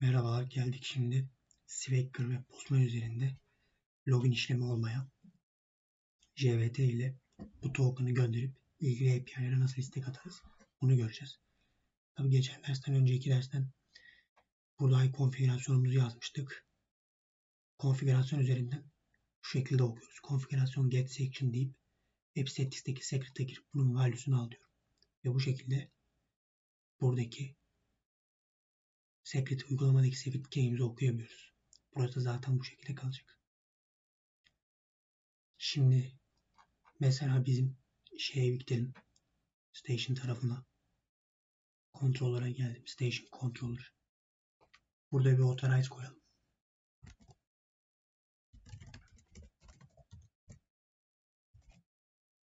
Merhabalar, geldik şimdi Swagger ve Postman üzerinde login işlemi olmayan JVT ile bu token'ı gönderip ilgili API'lere nasıl istek atarız bunu göreceğiz. Tabii geçen dersten önceki dersten burada konfigürasyonumuzu yazmıştık. Konfigürasyon üzerinden şu şekilde okuyoruz. Konfigürasyon get section deyip statistiğdeki secret'e girip bunun value'sunu alıyorum. Ve bu şekilde buradaki Secret uygulamadaki secret key'imizi okuyamıyoruz. Burası zaten bu şekilde kalacak. Şimdi mesela bizim şeye gidelim. Station tarafına. Controller'a geldim. Station Controller. Burada bir authorize koyalım.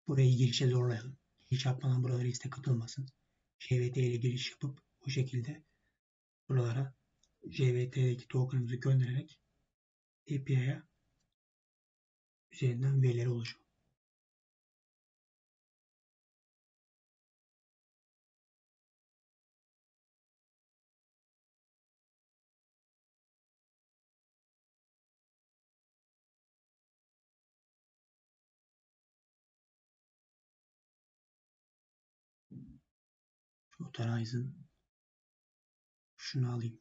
Burayı girişe zorlayalım. Giriş yapmadan buralara istek katılmasın. JVT ile giriş yapıp bu şekilde buralara JVT'deki token'ımızı göndererek API'ye üzerinden verileri oluşum. Şu Authorize'ın şunu alayım.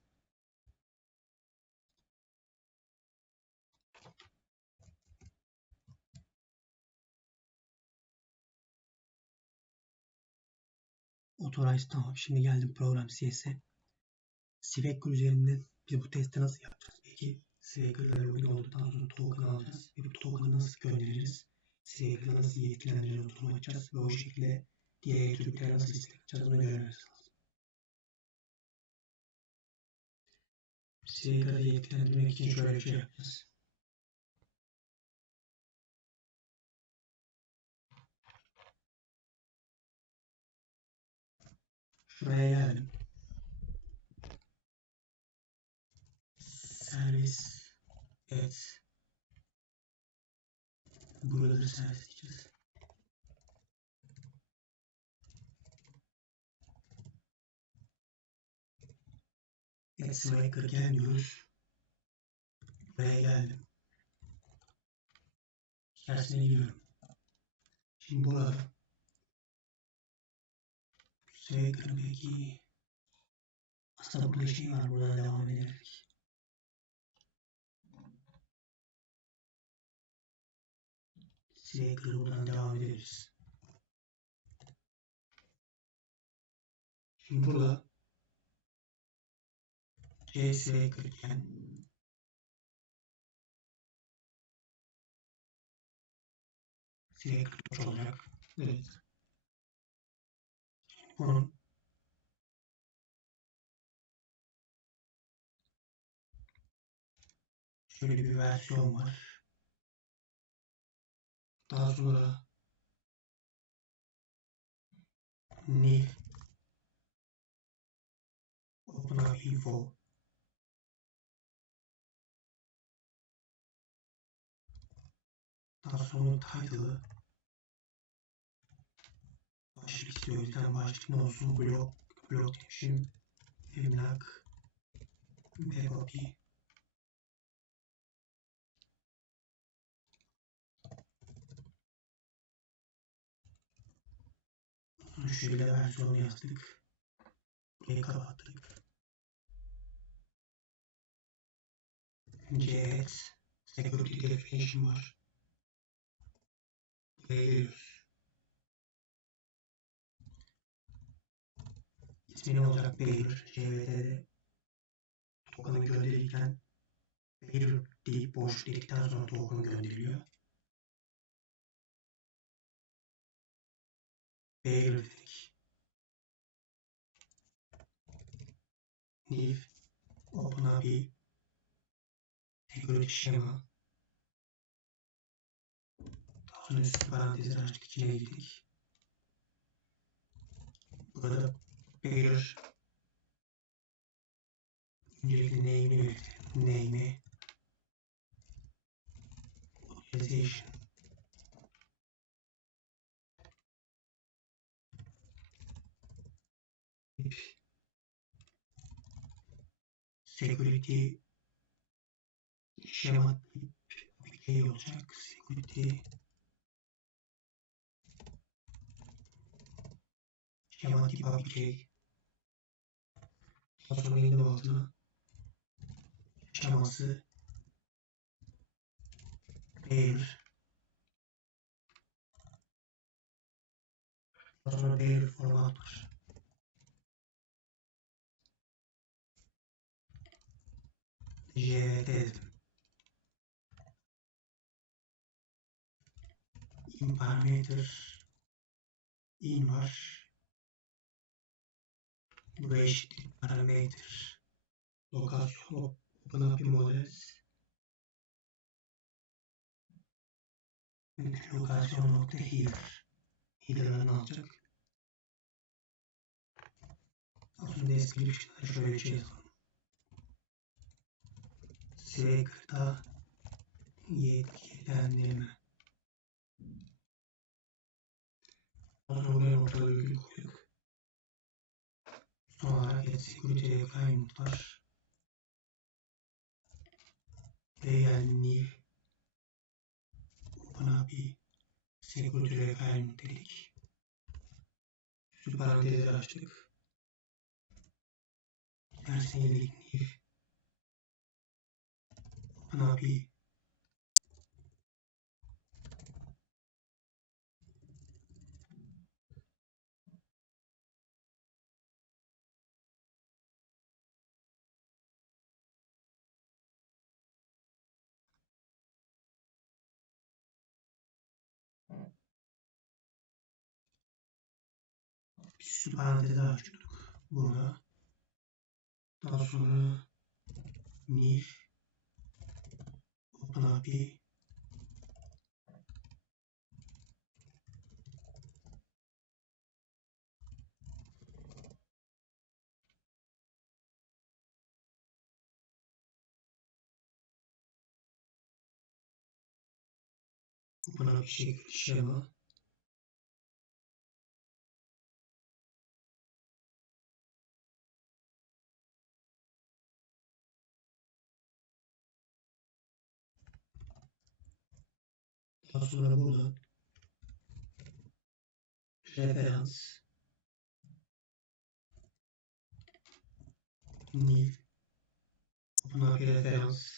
Authorize tamam. Şimdi geldim program CS'e. Swagger üzerinden biz bu testi nasıl yapacağız? Peki Swagger'la login olduktan sonra token alacağız. Ve bu token'ı nasıl göndeririz? Swagger'ı nasıl yetkilendireceğiz, oturum açacağız ve o şekilde diğer attribute'lere nasıl istek atacağız onu görmemiz Swagger'ı yetkilendirmek için şöyle bir şey yapacağız. Şuraya geldim. Servis et burada servis Evet sıraya 40 gelmiyoruz. Buraya geldim. İçerisine giriyorum. Şimdi burada Sıraya 42 aslında burada şey var. Burada devam ederek. Sıraya buradan devam ederiz. Şimdi burada Kırken Sıraya 43 olacak. Evet. Bunun şöyle bir versiyon var. Daha sonra new open up info sonra title'ı başlık istiyor. Bir tane başlık ne olsun? Blog, blog demişim. Emlak, copy. Sonra şöyle versiyonu yazdık. Burayı kapattık. JS Security Definition var. Giriyoruz. İsmi ne olacak? Bearer. JVT'de token'ı gönderirken Bearer deyip boş dedikten sonra token gönderiliyor. Bearer dedik. New Open API Security daha sonra üstü parantezler açtık içine girdik. Burada Bearer öncelikle name'i belirtelim. Name'i Authorization security şema tip bir key olacak. Security şema tip. Daha sonra indim altına şeması bear sonra bear format var. JVT dedim. In parameter var. Buraya eşitlik parameter. Lokasyon open up models. Lokasyon nokta header. Header'ını alacak. Aslında description'da şöyle bir şey yazalım. Swagger'da yetkilendirme. Sonra buraya noktalı virgül koyduk. Son olarak et security requirement var. Buraya geldim new. Open API security requirement dedik. Şu parantezleri açtık. Dersine dedik new. Open Sürü parantezi açıyorduk. Burada. Daha sonra new open API Open API şekil şema Daha sonra buradan referans. Open API referans.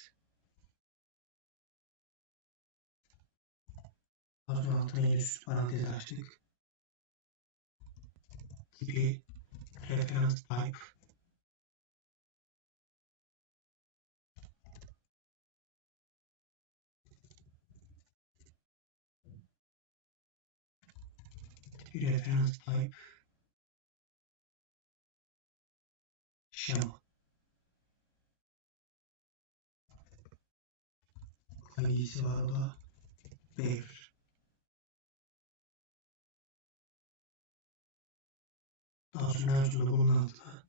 Daha sonra altına yine süs parantezi açtık. Tipi referans type tipi referans type şema hangisi da? Bear daha sonra Erzurum bunun altına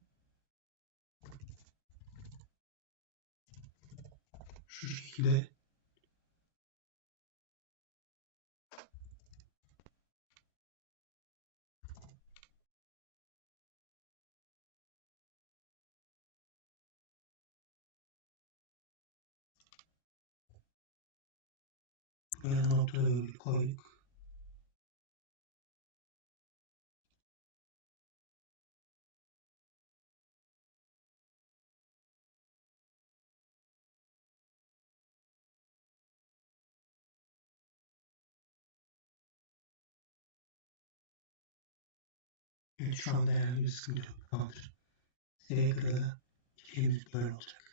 şu şekilde buraya nokta virgül koyduk. Evet şu anda herhangi bir sıkıntı yok. Tamamdır. Swagger'da işlemimiz böyle olacak.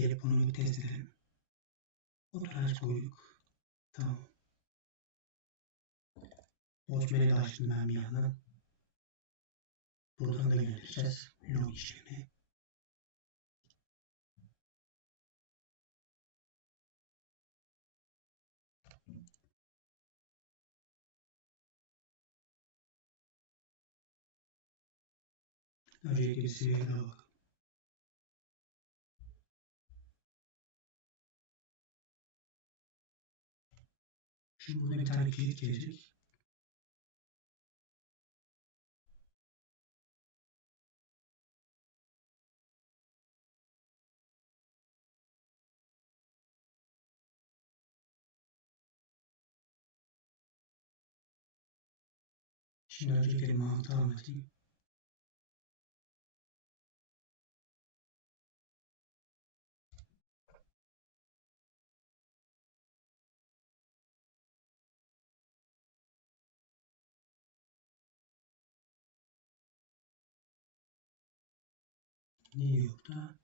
Gelip onu bir test edelim. Fotoğraf koyduk. Tamam. Watchman'i de açtım ben bir yandan. Buradan da göndereceğiz. Log işlemi. Öncelikle bir Swagger'a bakalım. Şimdi buna bir tane kilit gelecek. Şimdi öncelikle mantığı anlatayım. New York'ta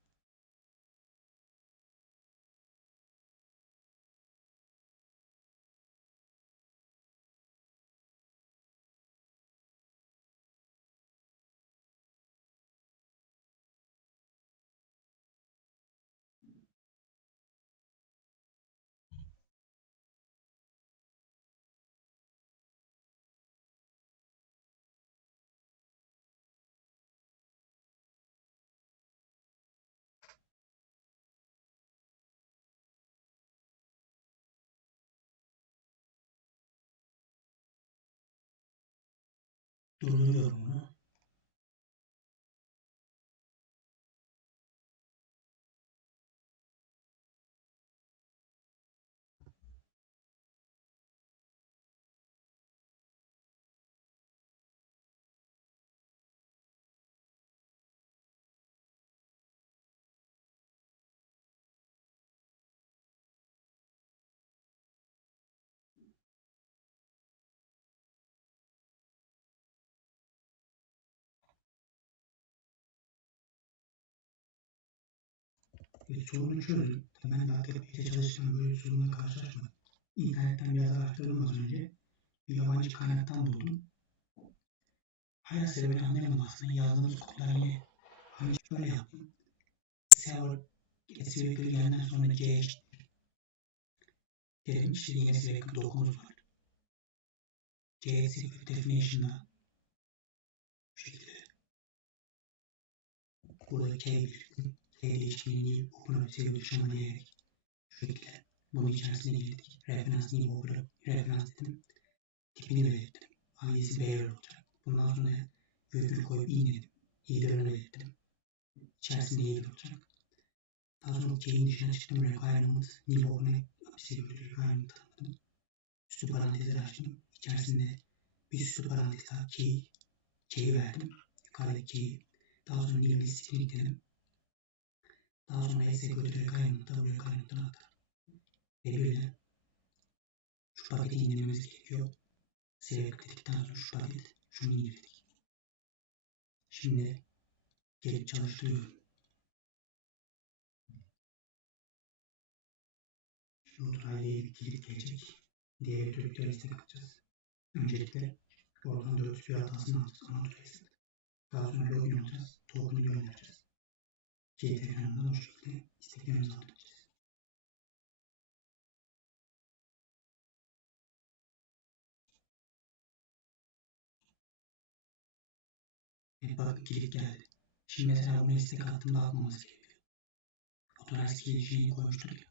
durduruyorum bunu. ve çoğunu çözdüm. Temel ATP'de çalışan böyle bir sorunla karşılaşmadım. İnternetten biraz araştırdım az önce. Bir yabancı kaynaktan buldum. Hala sebebini anlayamadım aslında yazdığımız kodlar ne? Hani şöyle yaptım. Server getiri gelenden sonra C eşittir. Dedim işte yine sebebim dokumuz var. C sebep definition'a bu şekilde. Burada K1 T-HTML operatif çalışımına diyerek şu şekilde bunun içerisine girdik. Referans name opera referans dedim. Tipini belirttim. Ailesi bearer olacak. Bundan sonra virgül koyup i dedim. İ'lerini belirttim. İçerisinde i olacak. Daha sonra chain dışına çıktım. Requirement name opera security requirement tanımladım. Üstü parantezler açtım. İçerisinde bir üstü parantez daha key, key verdim. Yukarıda key. Daha sonra name listini dedim. Daha sonra execute requirement'a bu requirement'ını atar. Ve bir de şu paketi indirmemiz gerekiyor. Select dedikten sonra şu paket şunu indirdik. Şimdi gelip çalıştırıyorum. Oturaylıya bir kilit gelecek. Diğer ötürlükleri istek atacağız. Öncelikle oradan 400 bir hatasını alacağız ana adresinde. Daha sonra login olacağız. Token'ı göndereceğiz. Ekranından o şekilde isteklerimizi alacağız. Evet bakın kilit geldi. Şimdi mesela bunu istek attığımda atmaması gerekiyor. Kilit şeyini koymuştuk ya.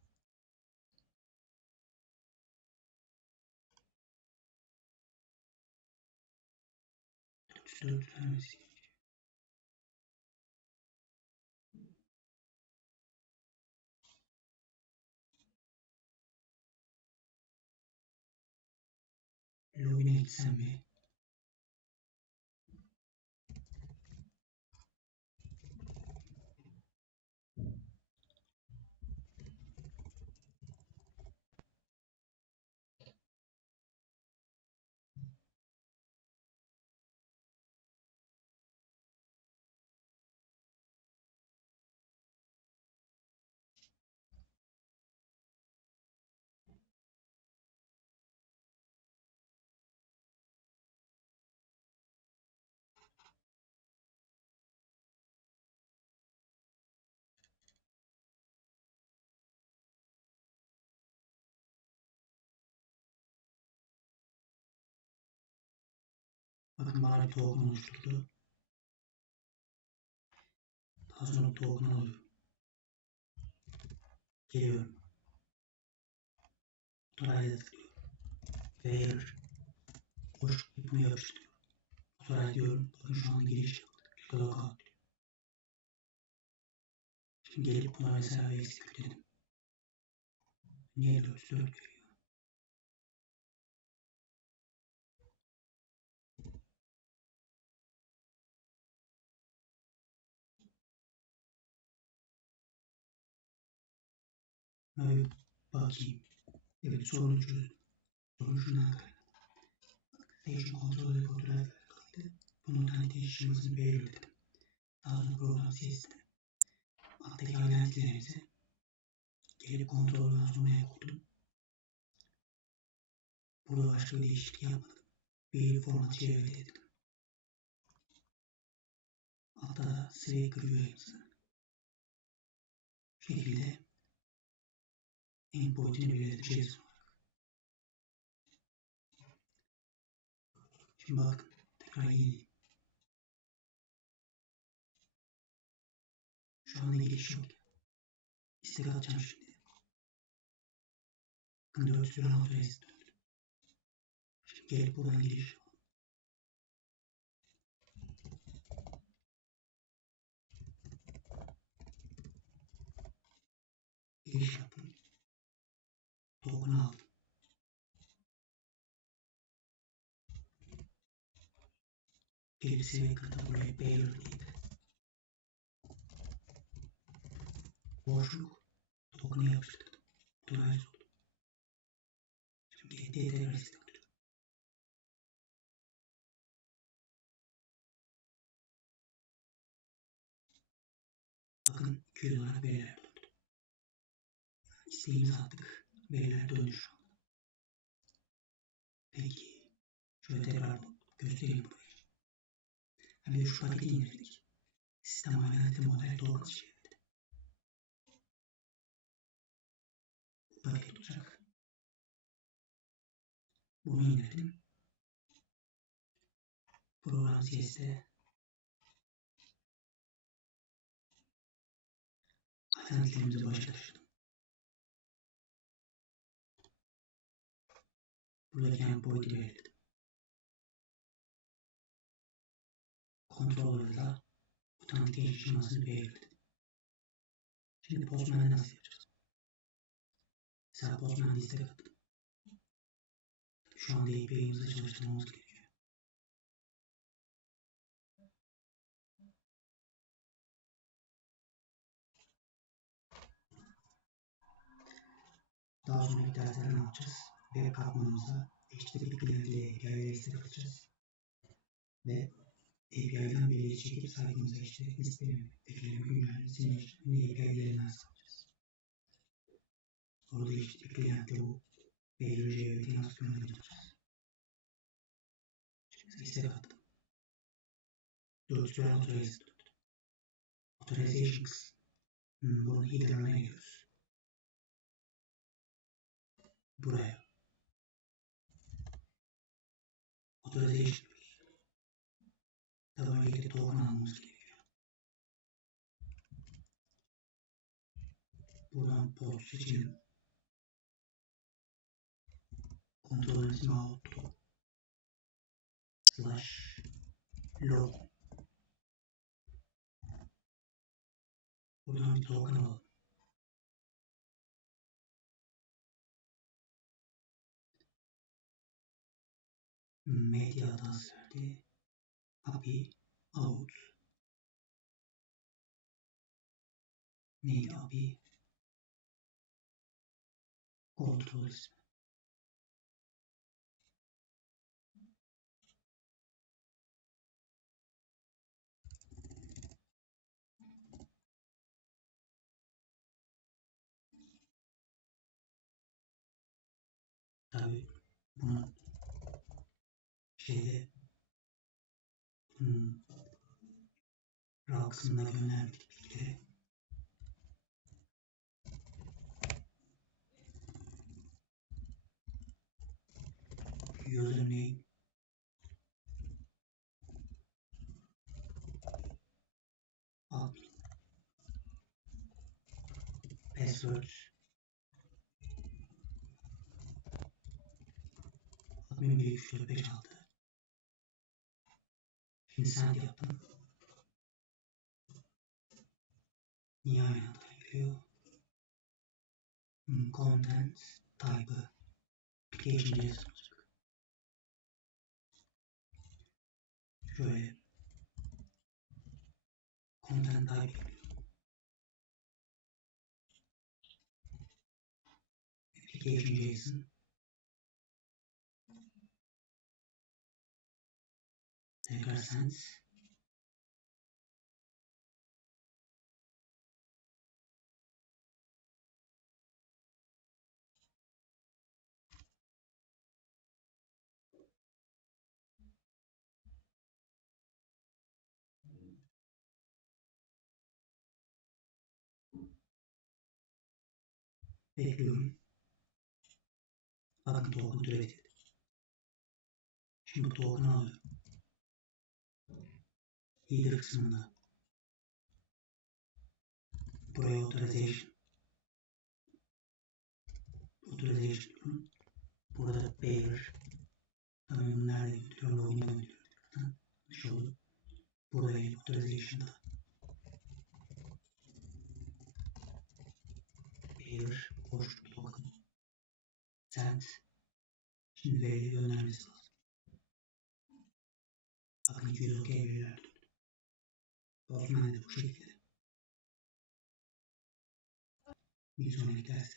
Dört vermesi gerekiyor. Login'e Bakın bana bir token oluşturdu. Daha sonra token alıyorum. Geliyorum. Authorize'a tıklıyorum. Where boş ipimi yapıştırıyorum. Authorize diyorum. Bakın şu an giriş yaptık. Logout diyor. Şimdi gelip buna mesela execute dedim. Niye 404 veriyor? Bir bakayım. Evet sorunu çözdüm. Sorun şundan kaynaklı. Station kontrolü fotoğraf kaldı. Bunun tanıtışımızı belirledim. Daha sonra program CS'de. Alttaki alantilerimizi gelip kontrolden sonra kurdum. Burada başka bir değişiklik yapmadım. Bir format çevirdim. Swagger görüyoruz. Bu şekilde belirledim JSON olarak. Şimdi bakın tekrar yenileyim. Şu anda giriş yok. İstek atacağım şimdi. Bakın 4 süren autoresi döndü. Şimdi gelip buradan giriş. Giriş yapın. Token aldım. Gerisi ve kıta buraya belirleyip boşluk token'ı yapıştırdım. Authorize oldu. Şimdi GT'de restore Bakın 200 olarak veriler döndü. İsteğimizi attık. Veriler döndü şu an. Peki. Şöyle tekrar göstereyim burayı. De şu paketi indirdik. Sistem alaneti model token çevirdi. Bu paket olacak. Bunu indirdim. Program CS'de alternatiflerimizi başa taşıdım. Buradaki endpoint'i belirledim. Controller'da authentication şemasını belirledim. Şimdi Postman'ı nasıl yapacağız? Mesela Postman liste kattım. Şu anda API'mizi çalıştırmamız gerekiyor. Daha sonraki derslerde ne yapacağız? Web katmanımıza HTTP klientiyle API'leri liste katacağız. Ve API'den veriyi çekip sayfamıza HTTP listelerini, ekleme günlerini, silinçlerini API'lerinden sağlayacağız. Orada HTTP klientle bu belirli JVT'yi nasıl göndereceğiz? Şimdi liste kattım. Dört authorize authorizations. Hmm, bunu header'ına giriyoruz. Buraya. Authorization diyoruz. Tabii öncelikle token almamız gerekiyor. Buradan port seçelim. Kontrol ismi auto slash log Buradan bir token alalım. Medya hatası verdi. API out. Neydi API? Kontrol ismi. Tabii bunu şeyde hmm, raw kısmına gönderdik bilgileri. Username. Admin password. Admin 1 3 4 5 6 Send yaptım. Niye aynı hata geliyor? Hmm, content type'ı application JSON olacak. Şöyle content type. Application JSON. Sense. Bekliyorum. Bakın token türetildi. Şimdi bu alıyorum. Header kısmında buraya authorization authorization. Burada bearer tabii bunu nerede götürüyor? Login'e götürüyor. Yanlış oldu. Burada gelip authorization'da boş bir token send şimdi veriyi göndermesi lazım. Bakın 200 okey veriler کافی من کشه کرد بیتونه دست